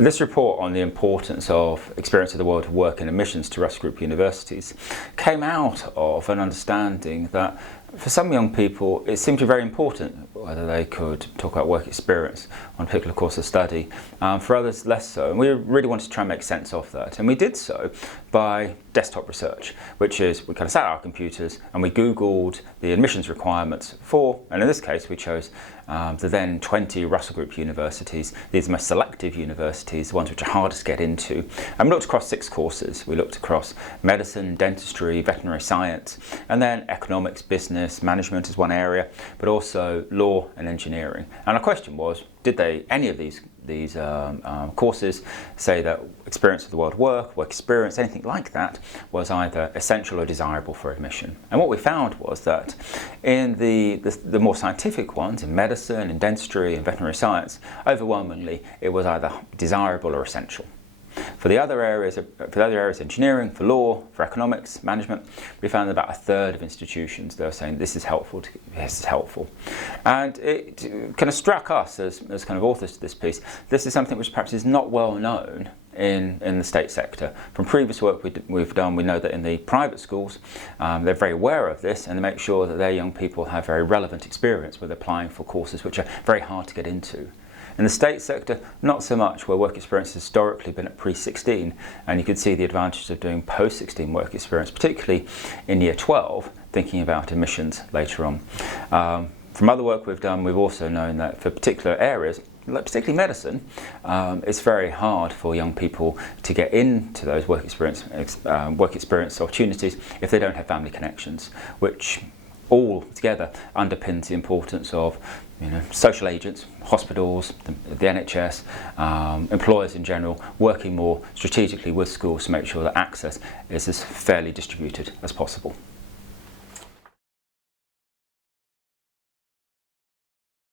This report on the importance of experience of the world of work and admissions to Russell Group universities came out of an understanding that for some young people it seemed to be very important whether they could talk about work experience on a particular course of study. For others less so, and we really wanted to try and make sense of that, and we did so by desktop research, which is we kind of sat at our computers and we googled the admissions requirements for, and in this case we chose the then 20 Russell Group universities, these are the most selective universities, the ones which are hardest to get into, and we looked across 6 courses. We looked across medicine, dentistry, veterinary science, and then economics, business, management is one area, but also law and engineering. And our question was, did any of these courses say that experience of the world of work experience, anything like that, was either essential or desirable for admission? And what we found was that in the more scientific ones, in medicine, in dentistry, and veterinary science, overwhelmingly it was either desirable or essential. For the other areas, engineering, for law, for economics, management, we found that about a third of institutions they were saying this is helpful. And it kind of struck us as kind of authors to this piece. This is something which perhaps is not well known in the state sector. From previous work we've done, we know that in the private schools they're very aware of this, and they make sure that their young people have very relevant experience with applying for courses which are very hard to get into. In the state sector, not so much, where work experience has historically been at pre-16, and you could see the advantages of doing post-16 work experience, particularly in year 12, thinking about admissions later on. From other work we've done, we've also known that for particular areas, particularly medicine, it's very hard for young people to get into those work experience opportunities if they don't have family connections, which all together underpins the importance of social agents, hospitals, the NHS, employers in general, working more strategically with schools to make sure that access is as fairly distributed as possible.